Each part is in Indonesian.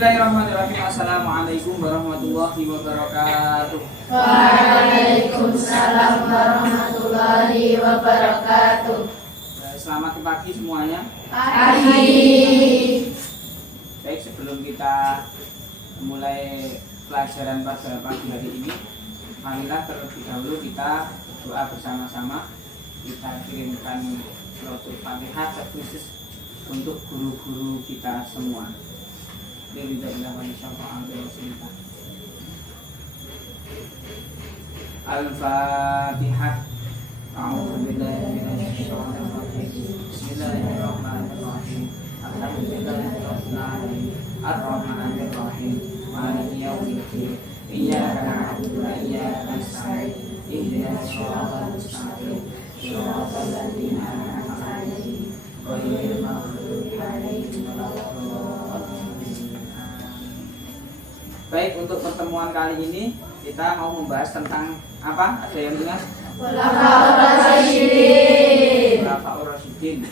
Bismillahirrahmanirrahim. Assalamualaikum warahmatullahi wabarakatuh. Waalaikumsalam warahmatullahi wabarakatuh. Selamat pagi semuanya. Pagi. Baik, sebelum kita mulai pelajaran pada pagi hari ini, marilah terlebih dahulu kita doa bersama-sama. Kita kirimkan suratul Fatihah terkhusus untuk guru-guru kita semua. Al-Fatihah. Bismillahirrahmanirrahim. Alhamdulillahirrahmanirrahim. Ar-Rahmanirrahim. Maliki yaumiddin. Iyyaka na'budu wa iyyaka nasta'in. Ihdinas siratal mustaqim. Siratal ladzina an'amta 'alaihim ghairil maghdubi 'alaihim waladdallin. Baik, untuk pertemuan kali ini kita mau membahas tentang apa? Ada yang ingat? Khulafaur Rasyidin.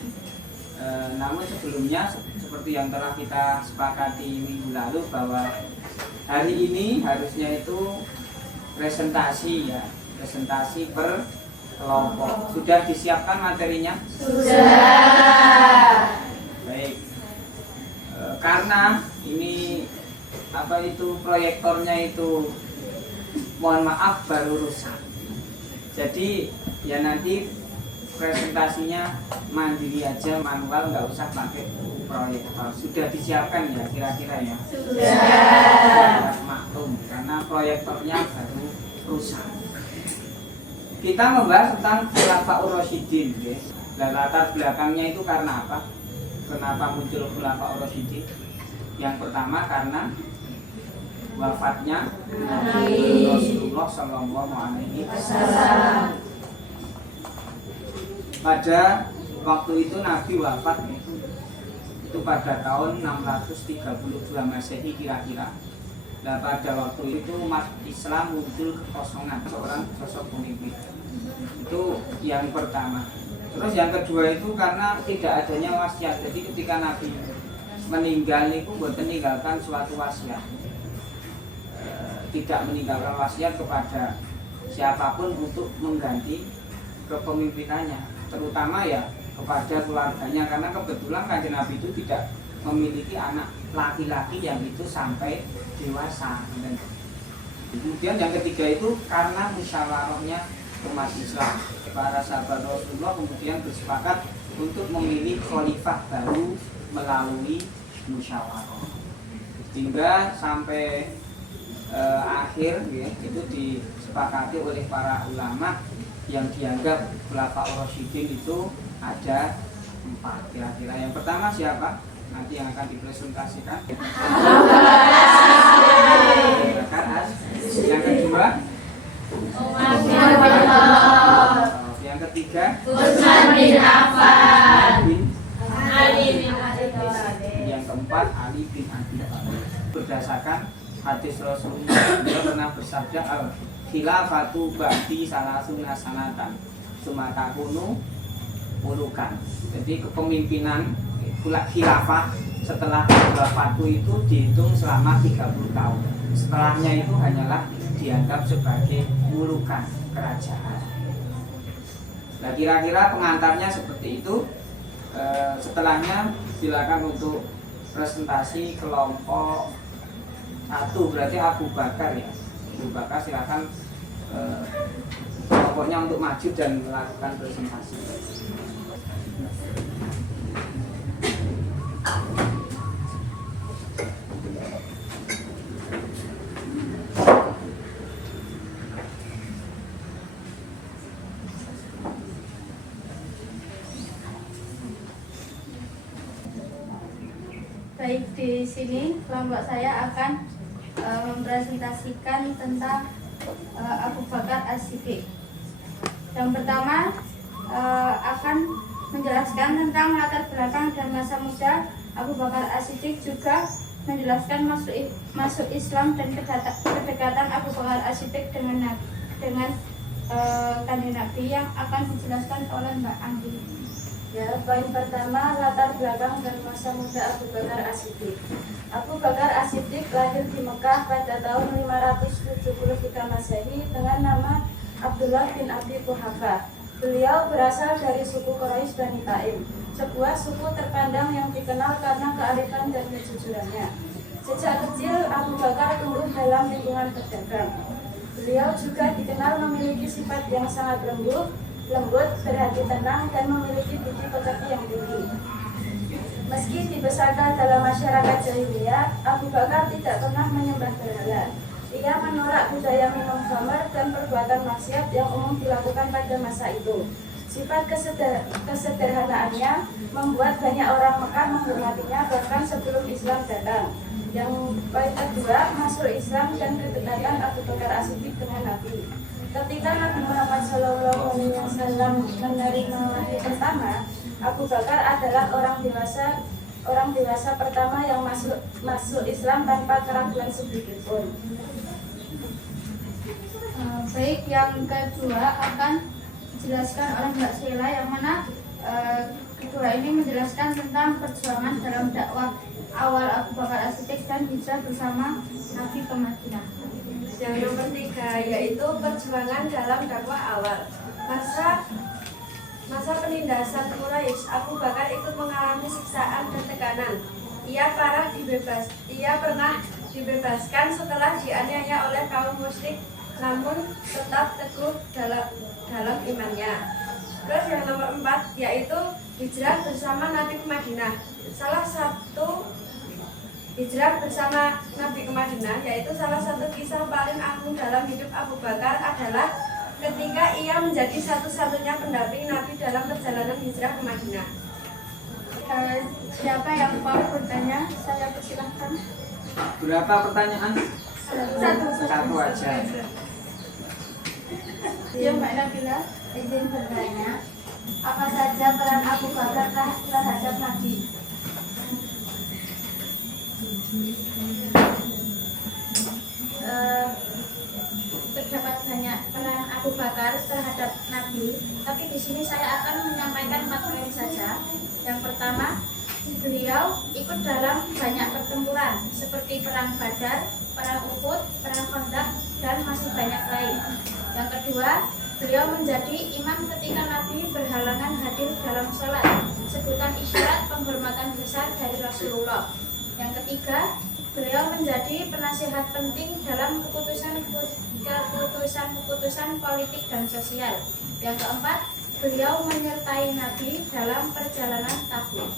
Namun sebelumnya seperti yang telah kita sepakati minggu lalu bahwa hari ini harusnya itu presentasi ya, presentasi per kelompok. Sudah disiapkan materinya? Sudah. Baik. Karena ini apa itu proyektornya itu mohon maaf baru rusak, jadi ya nanti presentasinya mandiri aja, manual, nggak usah pakai proyektor. Sudah disiapkan ya kira-kira ya? Sudah. Maklum karena proyektornya baru rusak. Kita membahas tentang Khulafaur Rasyidin, guys. Dan latar belakangnya itu karena apa? Kenapa muncul Khulafaur Rasyidin? Yang pertama karena wafatnya Nabi Rasulullah Shallallahu Alaihi Wasallam. Pada waktu itu Nabi wafat itu pada tahun 632 Masehi kira-kira. Dan pada waktu itu umat Islam muncul kekosongan seorang sosok pemimpin. Itu yang pertama. Terus yang kedua itu karena tidak adanya wasiat. Jadi ketika Nabi meninggal itu buat meninggalkan suatu wasiat. Tidak meninggalkan wasiat kepada siapapun untuk mengganti kepemimpinannya, terutama ya kepada keluarganya, karena kebetulan Kanjeng Nabi itu tidak memiliki anak laki-laki yang itu sampai dewasa. Dan kemudian yang ketiga itu karena musyawarahnya umat Islam. Para sahabat Rasulullah kemudian bersepakat untuk memilih khalifah baru melalui musyawarah, hingga sampai akhir ya, itu disepakati oleh para ulama yang dianggap Khulafaur Rasyidin itu ada 4 kira-kira. Yang pertama siapa? Nanti yang akan dipresentasikan. Yang kedua yang ketiga Utsman bin Affan. Yang keempat Ali bin Abi Thalib. Berdasarkan hadis Rasulullah, dia pernah bersabda, al khilafatu ba'di salasuna sanatan sumata kunu mulukan. Jadi kepemimpinan khilafah setelah wafatku itu dihitung selama 30 tahun. Setelahnya itu hanyalah dianggap sebagai mulukan, kerajaan. Nah kira-kira pengantarnya seperti itu. Setelahnya silakan untuk presentasi kelompok 1, berarti Abu Bakar ya. Abu Bakar silakan kelompoknya untuk maju dan melakukan presentasi. Baik, di sini kelompok saya akan mempresentasikan tentang Abu Bakar As-Siddiq. Yang pertama akan menjelaskan tentang latar belakang dan masa muda Abu Bakar As-Siddiq, juga menjelaskan masuk Islam dan kedekatan Abu Bakar As-Siddiq dengan Kanjeng Nabi yang akan dijelaskan oleh Mbak Andi. Ya, poin pertama, latar belakang dan masa muda Abu Bakar As-Siddiq. Abu Bakar As-Siddiq lahir di Mekah pada tahun 573 Masehi dengan nama Abdullah bin Abi Quhafa. Beliau berasal dari suku Quraisy Bani Taim, sebuah suku terpandang yang dikenal karena kearifan dan kejujurannya. Sejak kecil, Abu Bakar tumbuh dalam lingkungan pedagang. Beliau juga dikenal memiliki sifat yang sangat lembut, berhati tenang, dan memiliki budi pekerti yang tinggi. Meski dibesarkan dalam masyarakat jahiliyah, Abu Bakar tidak pernah menyembah berhala. Ia menolak budaya minum khamar dan perbuatan maksiat yang umum dilakukan pada masa itu. Sifat kesederhanaannya membuat banyak orang Mekah menghormatinya bahkan sebelum Islam datang. Yang poin kedua, masuk Islam dan kedekatan Abu Bakar As-Siddiq dengan Nabi. Ketika Nabi Muhammad SAW menerima wahyu pertama, Abu Bakar adalah orang dewasa pertama yang masuk Islam tanpa keraguan sedikit pun. Baik, yang kedua akan dijelaskan oleh Mbak Sheila, yang mana kedua ini menjelaskan tentang perjuangan dalam dakwah awal Abu Bakar As-Siddiq dan hijrah bersama Nabi ke Madinah. Yang nomor 3 yaitu perjuangan dalam dakwah awal. Masa penindasan Quraisy, Abu Bakar ikut mengalami siksaan dan tekanan. Ia pernah dibebaskan setelah dianiaya oleh kaum musyrik, namun tetap teguh dalam imannya. Terus yang nomor 4 yaitu hijrah bersama Nabi ke Madinah. Salah satu hijrah bersama Nabi ke Madinah yaitu salah satu kisah paling agung dalam hidup Abu Bakar adalah ketika ia menjadi satu-satunya pendamping Nabi dalam perjalanan hijrah ke Madinah. Siapa yang mau bertanya? Saya persilahkan. Berapa pertanyaan? Satu aja. Ya, Mbak Nabila, izin bertanya. Apa saja peran Abu Bakar terhadap Nabi? Terdapat banyak peran Abu Bakar terhadap Nabi, tapi di sini saya akan menyampaikan 4 poin saja. Yang pertama, beliau ikut dalam banyak pertempuran seperti perang Badar, perang Uhud, perang Khandaq, dan masih banyak lain. Yang kedua, beliau menjadi imam ketika Nabi berhalangan hadir dalam sholat, sebutan isyarat penghormatan besar dari Rasulullah. Yang ketiga, beliau menjadi penasihat penting dalam keputusan politik dan sosial. Yang keempat, beliau menyertai Nabi dalam perjalanan tabligh.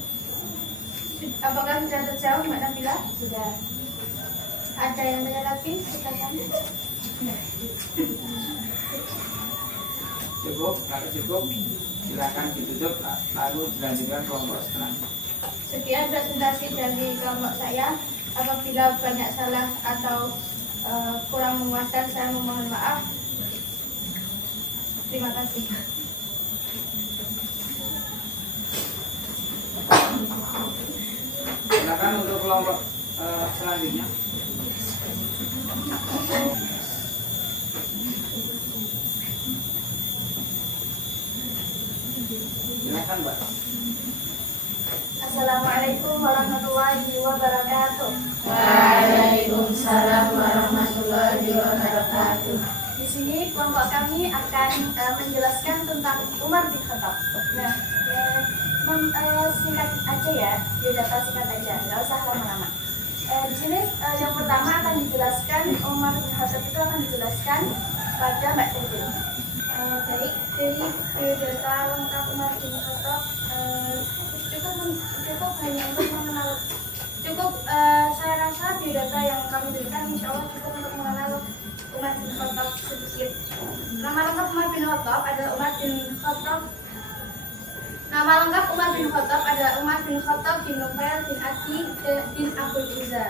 Apakah sudah terjawab, Mbak Nabila? Sudah. Ada yang tanya lagi? Silakan. Cukup, kalau cukup silakan ditutup lalu dilanjutkan kelompok selanjutnya. Sekian presentasi dari kelompok saya. Apabila banyak salah atau kurang memuaskan, saya memohon maaf. Terima kasih. Silakan untuk kelompok selanjutnya. Silakan, Mbak. Assalamualaikum warahmatullahi wabarakatuh. Waalaikumsalam warahmatullahi wabarakatuh. Di sini kelompok kami akan menjelaskan tentang Umar bin Khattab. Nah, singkat aja ya, biodata singkat aja, nggak usah lama-lama. Di sini yang pertama akan dijelaskan Umar bin Khattab itu akan dijelaskan pada Mbak Teddy. Baik, dari biodata lengkap Umar bin Khattab cukup hanya untuk mengenal. Saya rasa biodata yang kami berikan insya Allah cukup untuk mengenal Umar bin Khattab sedikit. Nama lengkap Umar bin Khattab adalah Umar bin Khattab. Nama lengkap Umar bin Khattab adalah Umar bin Khattab bin Nufail bin Adi bin Abdul Uzza.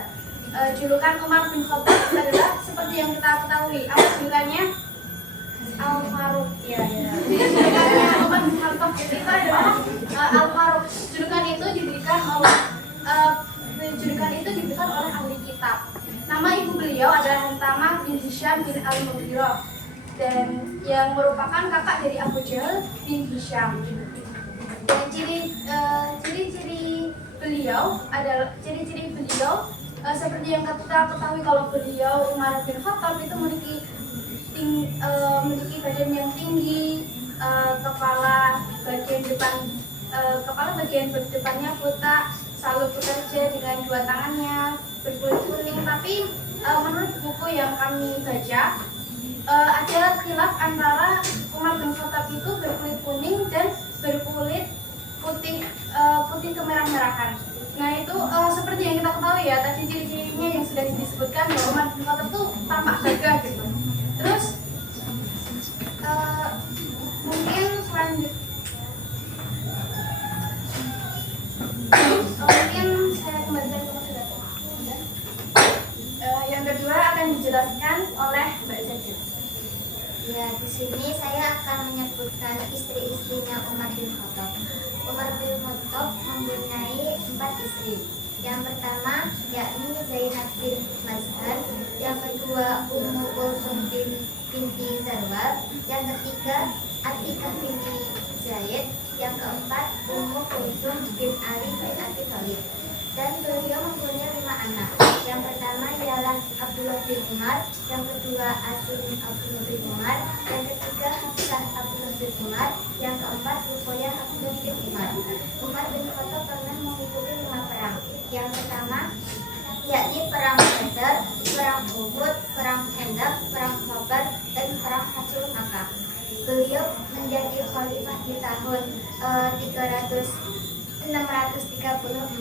Julukan Umar bin Khattab adalah seperti yang kita ketahui. Apa julukannya? Al-Faruq. Ya. Julukannya Umar bin Khattab itu adalah Al-Faruq. Julukan itu diberikan oleh ahli kitab. Nama ibu beliau adalah Hantamah bin Hisham bin Al-Mughirah, dan yang merupakan kakak dari Abu Jahal bin Hisham. Dan ciri-ciri beliau adalah seperti yang kita ketahui kalau beliau Umar bin Khattab itu memiliki badan yang tinggi, kepala bagian depannya botak, selalu bekerja dengan dua tangannya, berkulit kuning. Tapi menurut buku yang kami baca, ada khilaf antara Umar bin Khattab itu berkulit kuning dan berkulit putih kemerah-merahan. Nah itu seperti yang kita ketahui ya, tadi ciri-cirinya yang sudah disebutkan bahwa Umar bin Khattab itu tampak gagah gitu. Terus mungkin saya kembalikan ke yang kedua akan dijelaskan oleh Mbak Zadia. Ya, di sini saya akan menyebutkan istri-istrinya Umar bin Khattab. Umar bin Khattab mempunyai 4 istri. Yang pertama yakni Zainab bin Mazhar, yang kedua Ummu Kulsum binti Zarwal, yang ketiga Atikah binti Zaid, yang keempat Ummu Kulsum bin Ali bin Abi Thalib. Dan beliau mempunyai 5 anak. Yang pertama ialah Abdullah bin Umar, yang kedua Asim Abdullah bin Umar, yang ketiga Hafsah Abdullah bin Umar, yang keempat Ruqayyah Abdullah bin Umar. Umar bin Khattab pernah mengikuti 5 perang. Yang pertama yakni perang Badar, perang Uhud, perang Khandaq, perang Khabar, dan perang Fathul Makkah. Beliau menjadi khalifah di tahun 634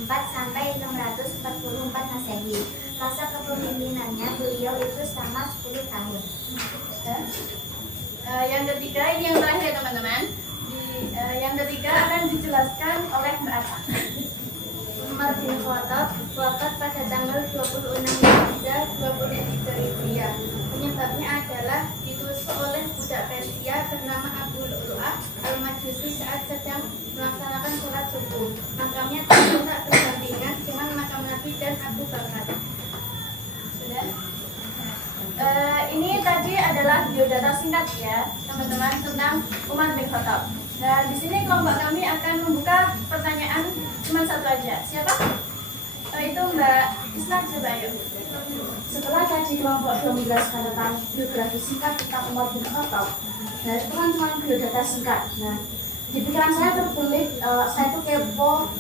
sampai 644 Masehi. Masa kepemimpinannya beliau itu selama 10 tahun. Yang ketiga, ini yang terakhir ya teman-teman. Yang ketiga akan dijelaskan oleh Mbak Ata. Umar bin Khattab wafat pada tanggal 26 Zulhijjah 23 Hijriah. Penyebabnya adalah ditusuk oleh budak Persia bernama Abu Lu'lu'ah al-Majusi saat sedang melaksanakan sholat subuh. Makamnya terletak berdampingan dengan makam Nabi dan Abu Bakar. Sudah? Ini tadi adalah biodata singkat ya teman-teman tentang Umar bin Khattab. Nah di sini kelompok kami akan membuka pertanyaan cuma satu aja. Siapa? Itu Mbak Isna Jabayu. Setelah tadi kelompok sudah menjelaskan tentang biografi singkat tentang Umar bin Khattab, nah itu kan cuma biodata singkat. Nah di pikiran saya terbelit, saya tuh kepo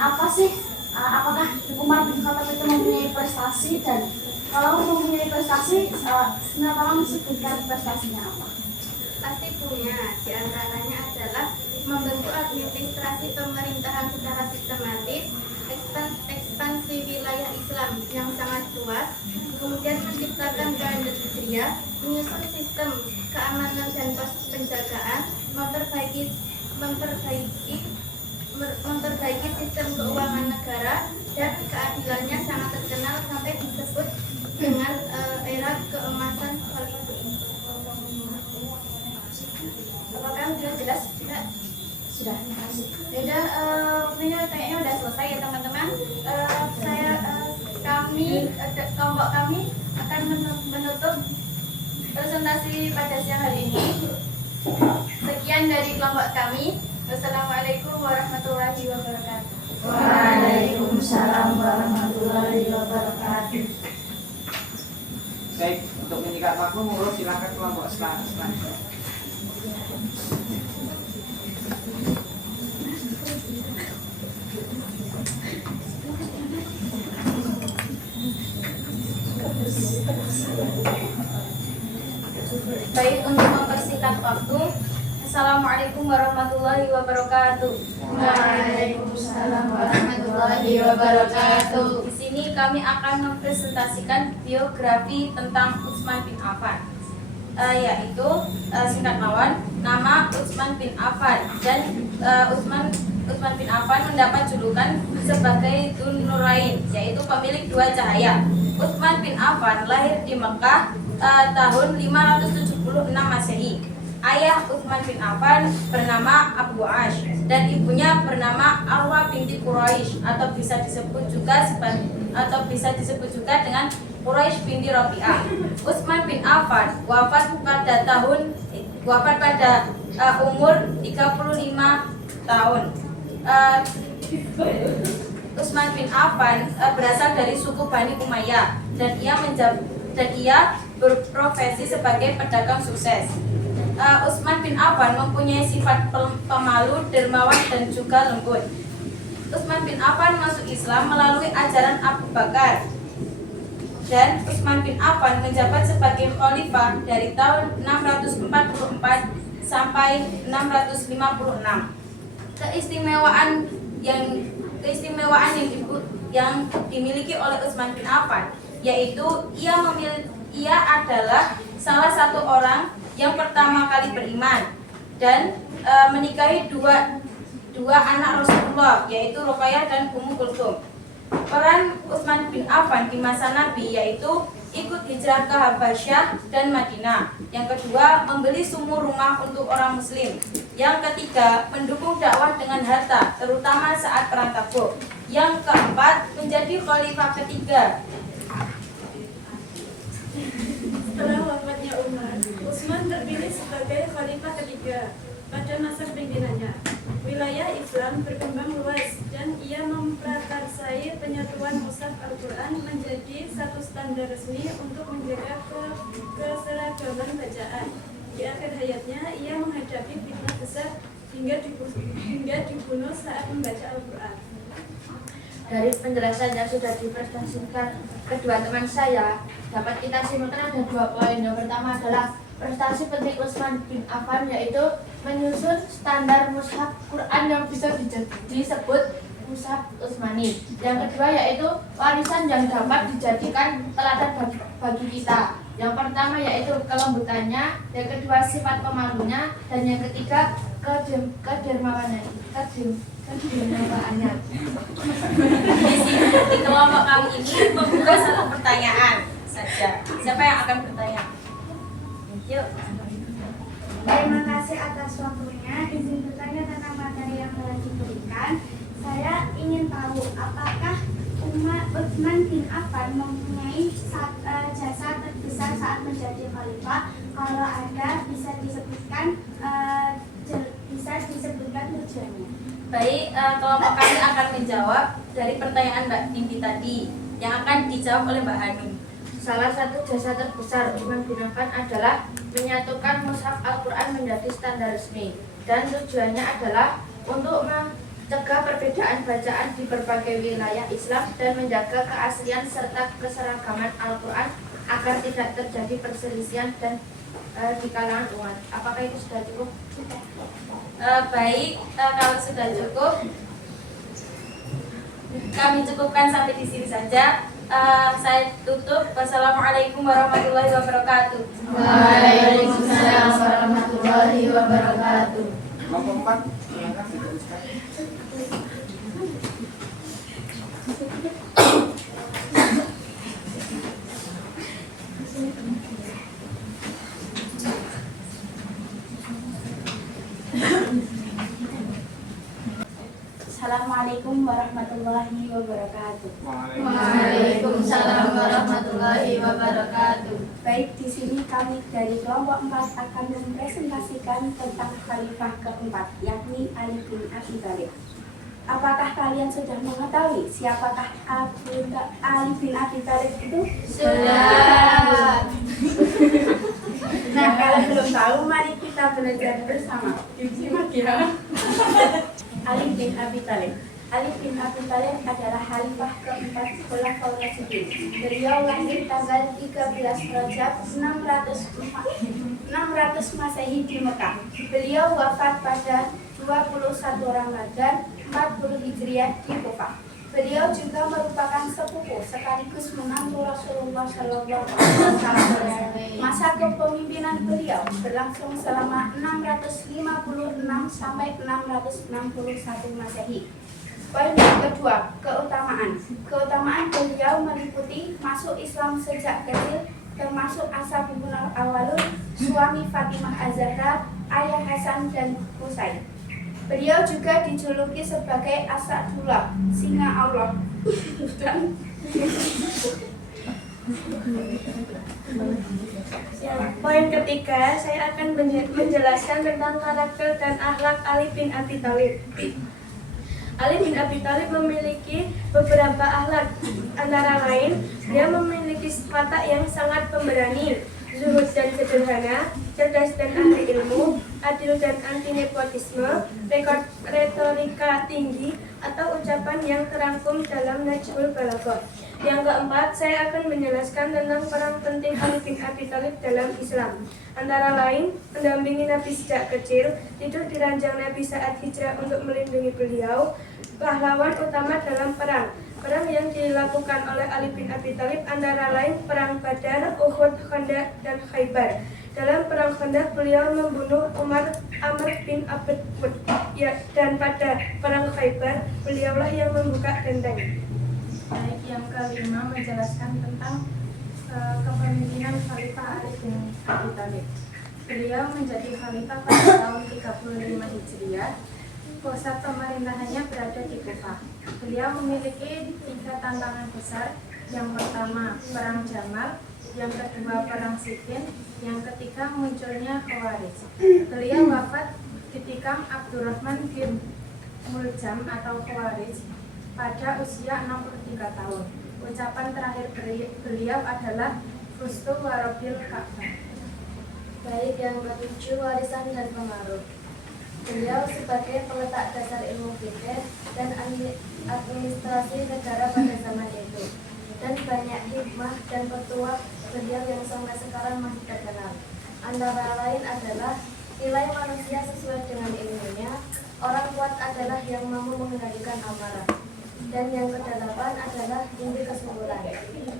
apa sih, apakah Umar bin Khattab itu mempunyai prestasi, dan kalau mempunyai prestasi, tolong sebutkan prestasinya apa? Pasti punya. Di antaranya adalah membentuk administrasi pemerintahan secara sistematis, ekspansi wilayah Islam yang sangat luas, kemudian menciptakan bandar hijriah, menyusun sistem keamanan dan pos penjagaan, memperbaiki sistem keuangan negara, dan keadilannya sangat terkenal sampai disebut dengan era keemasan Khalifah. Apakah sudah jelas? Sudah, terima kasih. Yaudah, ini kayaknya udah selesai ya teman-teman. Kelompok kami akan menutup presentasi pada siang hari ini. Sekian dari kelompok kami. Wassalamualaikum warahmatullahi wabarakatuh. Waalaikumsalam warahmatullahi wabarakatuh. Baik, untuk menyikat waktu, menurut silakan kelompok selanjutnya. Baik, untuk mempersingkat waktu, Assalamualaikum warahmatullahi wabarakatuh. Waalaikumsalam warahmatullahi wabarakatuh. Di sini kami akan mempresentasikan biografi tentang Utsman bin Affan, yaitu singkat lawan nama Utsman bin Affan, dan Utsman bin Affan mendapat julukan sebagai Dzun Nurain, yaitu pemilik 2 cahaya. Utsman bin Affan lahir di Mekah tahun 576 Masehi. Ayah Utsman bin Affan bernama Abu Ash dan ibunya bernama Arwa binti Quraisy, atau bisa disebut juga dengan Quraisy binti Rabi'ah. Utsman bin Affan wafat pada umur 35 tahun Utsman bin Affan berasal dari suku Bani Umayyah dan ia berprofesi sebagai pedagang sukses. Utsman bin Affan mempunyai sifat pemalu, dermawan dan juga lembut. Utsman bin Affan masuk Islam melalui ajaran Abu Bakar. Dan Utsman bin Affan menjabat sebagai khalifah dari tahun 644 sampai 656. Keistimewaan yang dimiliki oleh Utsman bin Affan yaitu ia adalah salah satu orang yang pertama kali beriman dan menikahi dua anak Rasulullah yaitu Ruqayyah dan Ummu Kulthum. Peran Utsman bin Affan di masa Nabi yaitu ikut hijrah ke Habasyah dan Madinah. Yang kedua, membeli sumur rumah untuk orang muslim. Yang ketiga, mendukung dakwah dengan harta, terutama saat perang Tabuk. Yang keempat, menjadi khalifah ketiga. Setelah wafatnya Umar, Utsman terpilih sebagai khalifah ketiga. Pada masa pimpinannya, wilayah Islam berkembang luas dan ia memprakarsai penyatuan mushaf Al-Quran menjadi satu standar resmi untuk menjaga keseragaman bacaan. Di akhir hayatnya, ia menghadapi fitnah besar hingga dibunuh saat membaca Al-Quran. Dari penjelasan yang sudah dipresentasikan kedua teman saya, dapat kita simpulkan ada 2 poin. Yang pertama adalah prestasi penting Utsman bin Affan yaitu menyusun standar mushaf Quran yang bisa disebut mushaf Utsmani. Yang kedua yaitu warisan yang dapat dijadikan teladan bagi kita. Yang pertama yaitu kelembutannya, yang kedua sifat pemalunya, dan yang ketiga kedermawanannya. Di kelompok kami ini membuka satu pertanyaan saja. Siapa yang akan bertanya? Yuk. Terima kasih atas waktunya. Izin bertanya tentang materi yang telah diberikan. Saya ingin tahu apakah Utsman bin Affan mempunyai jasa terbesar saat menjadi khalifah. Kalau ada, bisa disebutkan tujuannya. Baik, kelompok kami akan menjawab dari pertanyaan Mbak Nindi tadi yang akan dijawab oleh Mbak Hanum. Salah satu jasa terbesar Utsman bin Affan adalah menyatukan mushaf Al-Quran menjadi standar resmi, dan tujuannya adalah untuk mencegah perbedaan bacaan di berbagai wilayah Islam dan menjaga keaslian serta keseragaman Al-Quran agar tidak terjadi perselisihan dan di kalangan umat. Apakah itu sudah cukup? Baik, kalau sudah cukup, kami cukupkan sampai di sini saja. Saya tutup. Wassalamualaikum warahmatullahi wabarakatuh. Waalaikumsalam warahmatullahi wabarakatuh. Kelompok 4, silakan diteruskan. Assalamualaikum warahmatullahi wabarakatuh. Waalaikumsalam warahmatullahi wabarakatuh. Baik, di sini kami dari kelompok 4 akan mempresentasikan tentang khalifah keempat, yakni Ali bin Abi Thalib. Apakah kalian sudah mengetahui siapakah Ali bin Abi Thalib itu? Sudah. Nah, kalau belum tahu, mari kita belajar bersama. Simak ya. Ali bin Abi Thalib. Ali bin Abi Thalib adalah khalifah keempat Khulafaur Rasyidin. Beliau lahir tanggal 13 Rajab 600 Masehi di Mekah. Beliau wafat pada 21 Ramadan 40 Hijriah di Kufah. Beliau juga merupakan sepupu sekaligus menantu Rasulullah SAW. Masa kepemimpinan beliau berlangsung selama 656 sampai 661 Masehi. Poin yang kedua, keutamaan. Keutamaan beliau meliputi masuk Islam sejak kecil, termasuk Ashabul Awwalun, suami Fatimah Az-Zahra, ayah Hasan dan Husain. Beliau juga dijuluki sebagai Asadullah, singa Allah. Poin ketiga, saya akan menjelaskan tentang karakter dan akhlak Ali bin Abi Thalib. Ali bin Abi Thalib memiliki beberapa akhlak, antara lain beliau memiliki watak yang sangat pemberani, zuhud dan sederhana, cerdas dan ahli ilmu, adil dan anti nepotisme, retorika tinggi atau ucapan yang terangkum dalam Najmul Balaghah. Yang keempat, saya akan menjelaskan tentang peran penting Ali bin Abi Thalib dalam Islam. Antara lain, mendampingi Nabi sejak kecil, tidur di ranjang Nabi saat hijrah untuk melindungi beliau, pahlawan utama dalam perang. Perang yang dilakukan oleh Ali bin Abi Thalib antara lain Perang Badar, Uhud, Khandaq, dan Khaybar. Dalam Perang Khandaq, beliau membunuh Amr bin Abd Wud, dan pada Perang Khaybar, beliaulah yang membuka benteng. Baik, yang kelima menjelaskan tentang kepemimpinan Khalifah Ali bin Abi Thalib. Beliau menjadi khalifah pada tahun 35 Hijriah. Pusat pemerintahannya berada di Kufah. Beliau memiliki 3 tantangan besar. Yang pertama, Perang Jamal. Yang kedua, Perang Siffin. Yang ketiga, munculnya Khawarij. Beliau wafat ketika Abdurrahman bin Muljam atau Khawarij pada usia 63 tahun. Ucapan terakhir beliau adalah Fustu Warobil Ka'bah. Baik, yang ketujuh, warisan dan pengaruh. Beliau sebagai peletak dasar ilmu fikih dan administrasi negara pada zaman itu, dan banyak hikmah dan petuah beliau yang sampai sekarang masih terkenal. Antara lain adalah nilai manusia sesuai dengan ilmunya, orang kuat adalah yang mampu mengendalikan amarah, dan yang kedelapan adalah inti kesimpulan.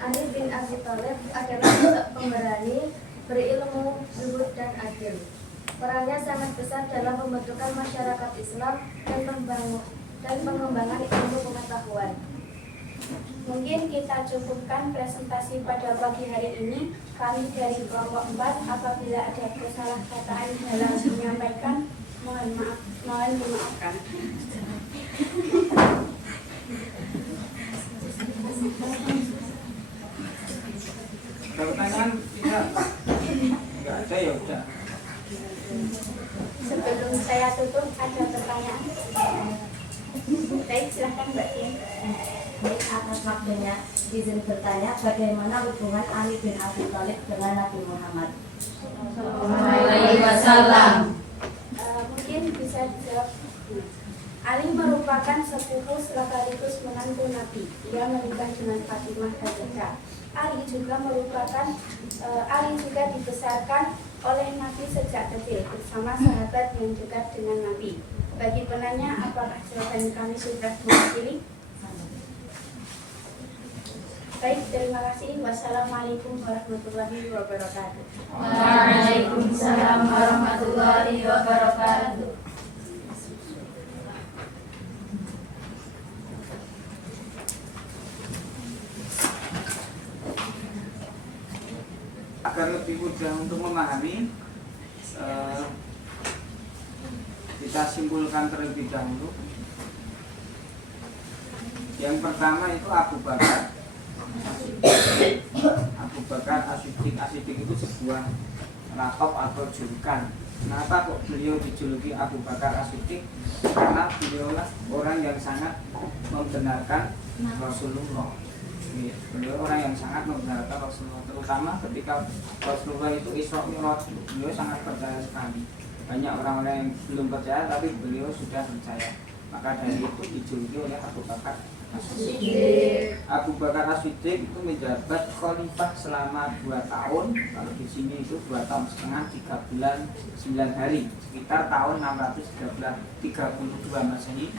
Ali bin Abi Thalib adalah sosok pemberani, berilmu, zuhud, dan adil. Perannya sangat besar dalam pembentukan masyarakat Islam dan pengembangan ilmu pengetahuan. Mungkin kita cukupkan presentasi pada pagi hari ini. Kami dari kelompok 4, apabila ada kesalahan dalam menyampaikan, mohon dimaafkan. Pertanyaan tidak ada, ya udah. Sebelum saya tutup, ada pertanyaan. Baik, silahkan Mbak Tin. Baik, atas waktunya izin bertanya, bagaimana hubungan Ali bin Abi Thalib dengan Nabi Muhammad? Mungkin bisa dijawab. Ali merupakan sepupu sekaligus menantu Nabi. Ia menikah dengan Fatimah Khadijah. Ali juga dibesarkan oleh Nabi sejak kecil bersama sahabat yang dekat dengan Nabi. Bagi penanya, apakah jawaban kami sudah mewakili? Baik, terima kasih. Wassalamualaikum warahmatullahi wabarakatuh. Waalaikumsalam warahmatullahi wabarakatuh. Agar lebih mudah untuk memahami, kita simpulkan terlebih dahulu. Yang pertama itu Abu Bakar As-Siddiq itu sebuah lakop atau julukan. Kenapa kok beliau dijuluki Abu Bakar As-Siddiq? Karena beliaulah orang yang sangat membenarkan Rasulullah. Beliau orang yang sangat membenarkan Rasulullah, terutama ketika Rasulullah itu Isra Mi'raj, beliau sangat percaya sekali. Banyak orang-orang yang belum percaya, tapi beliau sudah percaya. Maka dari itu dijuluki oleh Abu Bakar As-Siddiq. Abu Bakar As-Siddiq itu menjabat khalifah selama 2 tahun. Kalau di sini itu 2 tahun setengah, 3 bulan 9 hari, sekitar tahun 632 Masehi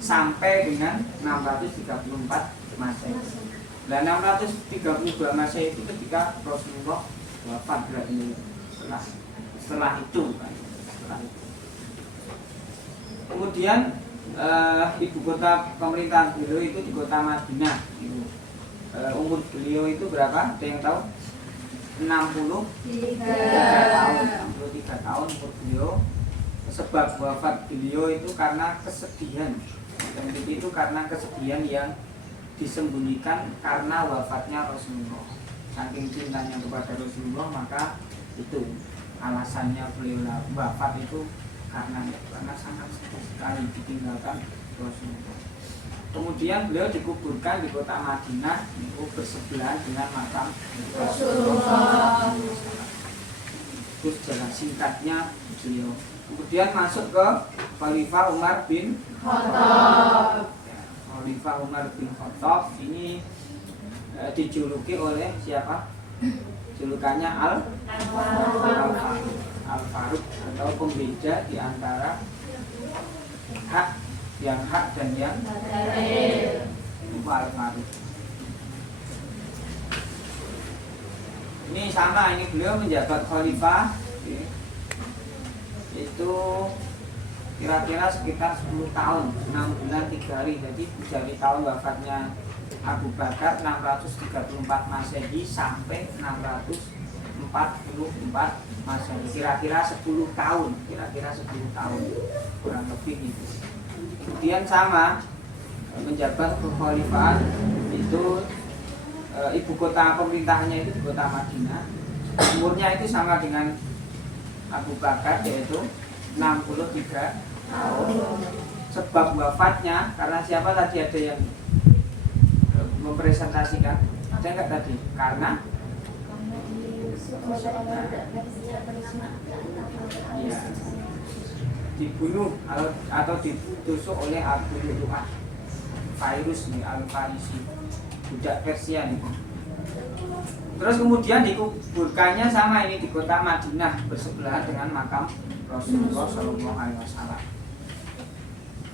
sampai dengan 634 Masehi. Dan 632 Masehi itu ketika Rasulullah wafat, berarti setelah itu. Kemudian ibu kota pemerintahan beliau itu di kota Madinah. Umur beliau itu berapa? Ada yang tahu? 63 tahun umur beliau. Sebab wafat beliau itu karena kesedihan. Dan itu karena kesedihan yang disembunyikan karena wafatnya Rasulullah. Saking cintanya kepada Rasulullah, maka itu alasannya beliau wafat itu karena sangat sedih sekali ditinggalkan Rasulullah. Kemudian beliau dikuburkan di kota Madinah itu bersebelahan dengan makam Rasulullah. Terus jalan singkatnya beliau. Kemudian masuk ke Khalifah Umar bin Khattab. Khalifah Umar bin Khattab ini dijuluki oleh siapa? Julukannya Al-Faruq atau pembeda di antara hak yang hak dan yang Al-Faruq. Ini sama, ini beliau menjabat khalifah itu kira-kira sekitar 10 tahun 6 bulan 3 hari. Jadi dari tahun wafatnya Abu Bakar 634 Masehi sampai 644 Masehi, kira-kira 10 tahun, kurang lebih itu. Kemudian sama menjabat kekhalifahan itu ibu kota pemerintahnya itu di kota Madinah. Umurnya itu sama dengan Abu Bakar, yaitu 63 tahun. Sebab wafatnya karena siapa tadi, ada yang mempresentasikan, ada enggak tadi? Karena ya, dibunuh atau ditusuk oleh Abu Lu'lu'ah virus nih, Al-Farisi, budak Persia nih. Terus kemudian dikuburkannya sama ini di kota Madinah bersebelahan dengan makam Rasulullah SAW.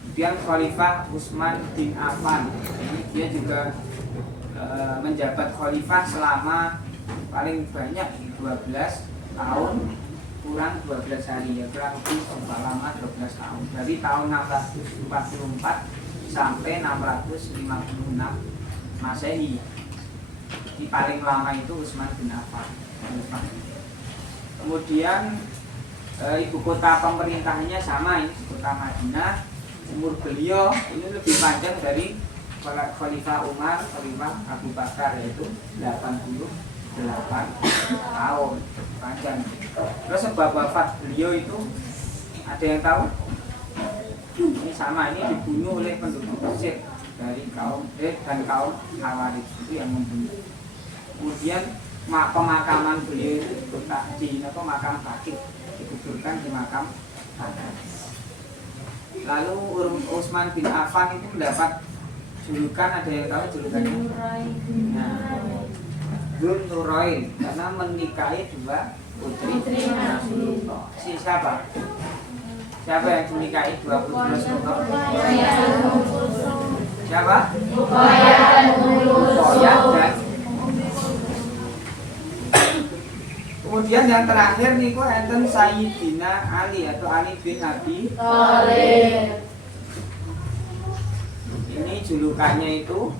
Kemudian Khalifah Utsman bin Affan, ini dia juga menjabat khalifah selama paling banyak 12 tahun kurang 12 hari, ya kurang lebih lama 12 tahun, dari tahun 644 sampai 656 Masehi. Di paling lama itu Utsman bin Affan. Kemudian ibu kota pemerintahnya sama, ini ibu kota Madinah. Umur beliau ini lebih panjang dari Khalifah Umar, Khalifah Abu Bakar, yaitu 88 tahun, panjang. Terus sebab wafat beliau itu ada yang tahu? Ini sama, ini dibunuh oleh penduduk Mesir dari kaum Khawarij itu yang membunuh. Kemudian pemakaman beliau itu di makam Baqi, dikuburkan di makam Baqi. Lalu Utsman bin Affan itu mendapat julukan, ada yang tahu julukannya? Dzun Nurain, karena menikahi 2 putri Rasulullah. Siapa? Siapa yang menikahi 2 putri Rasulullah? Siapa? Ruqayyah dan kemudian yang terakhir niku enten Sayyidina Ali atau Ali bin Abi Thalib. Ini julukannya itu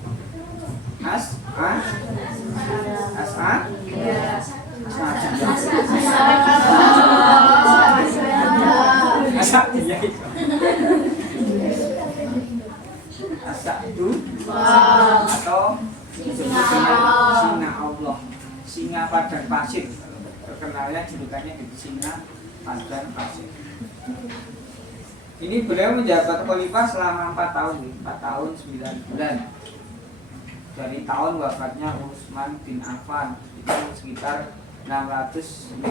Asadu atau disebut dengan singa Allah, singa padang pasir. Terkenalnya julukannya di singa padang pasir. Ini beliau menjabat khalifah selama 4 tahun, 4 tahun 9 bulan. Dari tahun wafatnya Utsman bin Affan itu sekitar 656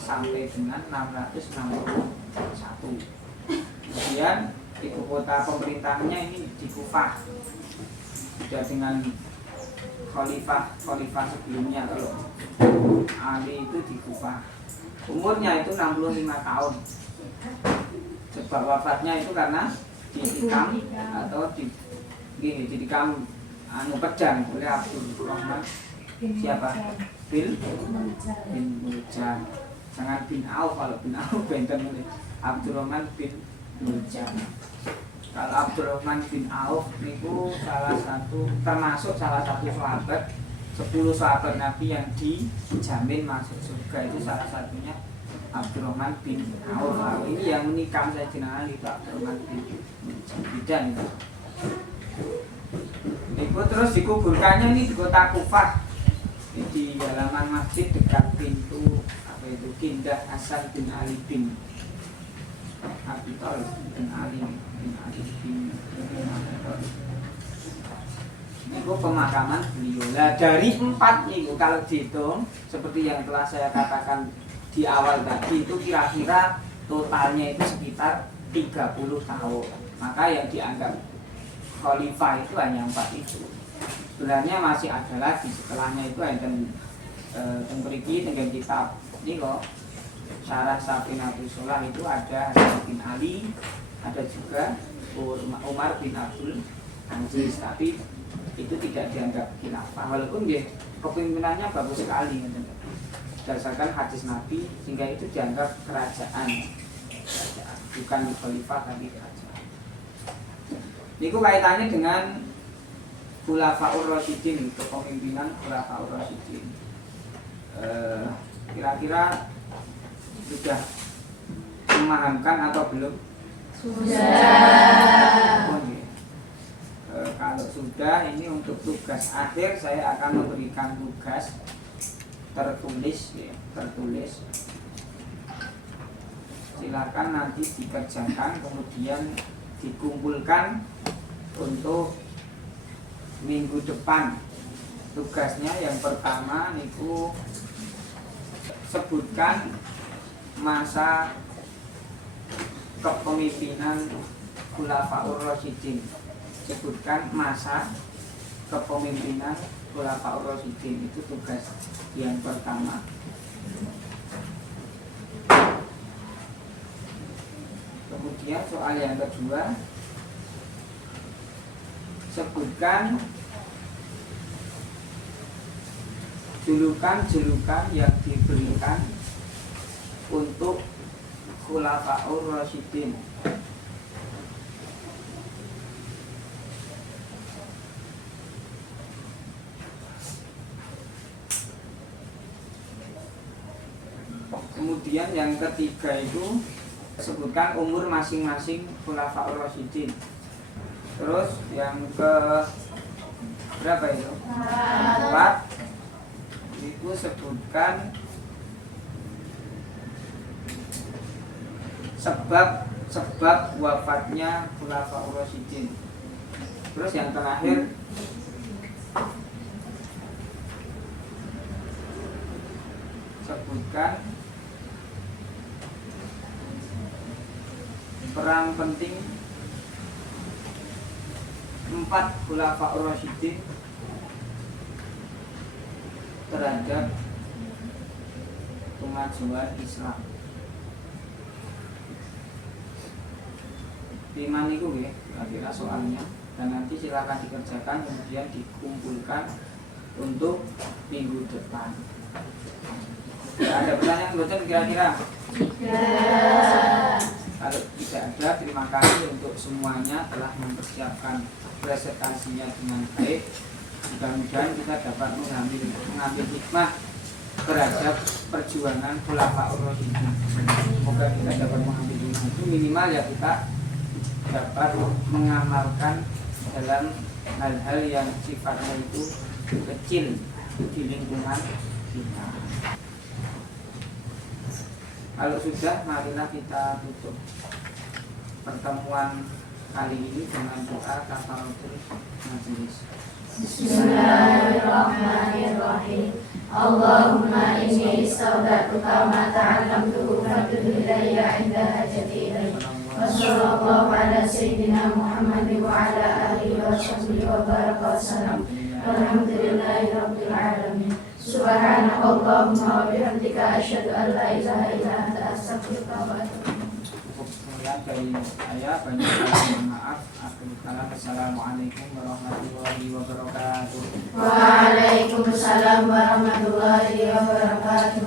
sampai dengan 661. Kemudian ibu kota pemerintahnya ini di Kufah. Sudah dengan khalifah sebelumnya, kalau Ali itu di Kufah. Umurnya itu 65 tahun. Sebab wafatnya itu karena ditikam atau ditikam pedang oleh Abdurrahman siapa? bin Muljam. Jangan bin Auf, kalau bin Auf benten oleh Abdurrahman bin Muljam. Kalau Abdurrahman bin Auf itu termasuk salah satu sahabat 10 sahabat Nabi yang dijamin masuk surga, itu salah satunya Abdurrahman bin Auf. Ini yang menikam Sayyidina Ali, itu Abdurrahman bin Bidan itu. Itu terus dikuburkannya ini di kota Kufah, ini di halaman masjid dekat pintu Kindah Hasan bin Ali bin Abi Thalib bin Ali. bin Ali bin itu pemakaman beliau. Nah dari 4 itu kalau dihitung seperti yang telah saya katakan di awal tadi, itu kira-kira totalnya itu sekitar 30 tahun. Maka yang dianggap khalifah itu hanya 4 itu. Sebenarnya masih ada lagi setelahnya itu yang memiliki dengan kitab ini kok Syarah Safinatul Sholah itu ada Hasan bin Ali, ada juga Umar bin Abdul Aziz, tapi itu tidak dianggap khilafah walaupun dia kepemimpinannya bagus sekali berdasarkan hadis Nabi, sehingga itu dianggap kerajaan bukan khalifah tapi kerajaan. Ini kaitannya dengan Khulafaur Rasyidin, kepemimpinan Khulafaur Rasyidin. Kira-kira sudah memahamkan atau belum? Sudah. Oh, iya. Kalau sudah, ini untuk tugas akhir saya akan memberikan tugas tertulis ya, tertulis. Silakan nanti dikerjakan kemudian dikumpulkan untuk minggu depan. Tugasnya yang pertama niku sebutkan masa kepemimpinan Khulafaur Rasyidin. Sebutkan masa kepemimpinan Khulafaur Rasyidin, itu tugas yang pertama. Kemudian soal yang kedua, sebutkan julukan-julukan yang diberikan untuk Khulafaur Rasyidin. Kemudian yang ketiga itu sebutkan umur masing-masing Khulafaur Rasyidin. Terus yang ke berapa itu? 4. Itu sebutkan sebab wafatnya Khulafaur Rasyidin. Terus yang terakhir sebutkan perang penting 4 Khulafaur Rasyidin terhadap kemajuan Islam. 5 itu ya kira-kira soalnya, dan nanti silakan dikerjakan kemudian dikumpulkan untuk minggu depan. Ada pertanyaan boten kira-kira? Kalau tidak ada, terima kasih untuk semuanya telah mempersiapkan presentasinya dengan baik. Mudah-mudahan kita dapat mengambil hikmah terhadap perjuangan Khulafaur Rasyidin. Semoga kita dapat mengambil hikmah itu, minimal ya kita dapat mengamalkan dalam hal-hal yang sifatnya itu kecil di lingkungan kita. Kalau sudah, marilah kita tutup pertemuan kali ini dengan doa kafaratul majelis. Bismillahirrahmanirrahim. Allahumma inni istawda'tuka ma ta'allamtuhu faqdir ilayya 'inda hajati ilayk. Wa sallallahu ala sayyidina Muhammadin wa ala alihi wa sahbihi wa baraka wa sallam. Walhamdulillahi rabbil alamin. Subhanallahumma wa bihamdika asyhadu an la ilaha illa anta astaghfiruka wa atubu ilaik. Dari saya banyak maaf. Assalamualaikum warahmatullahi wabarakatuh. Waalaikumsalam warahmatullahi wabarakatuh.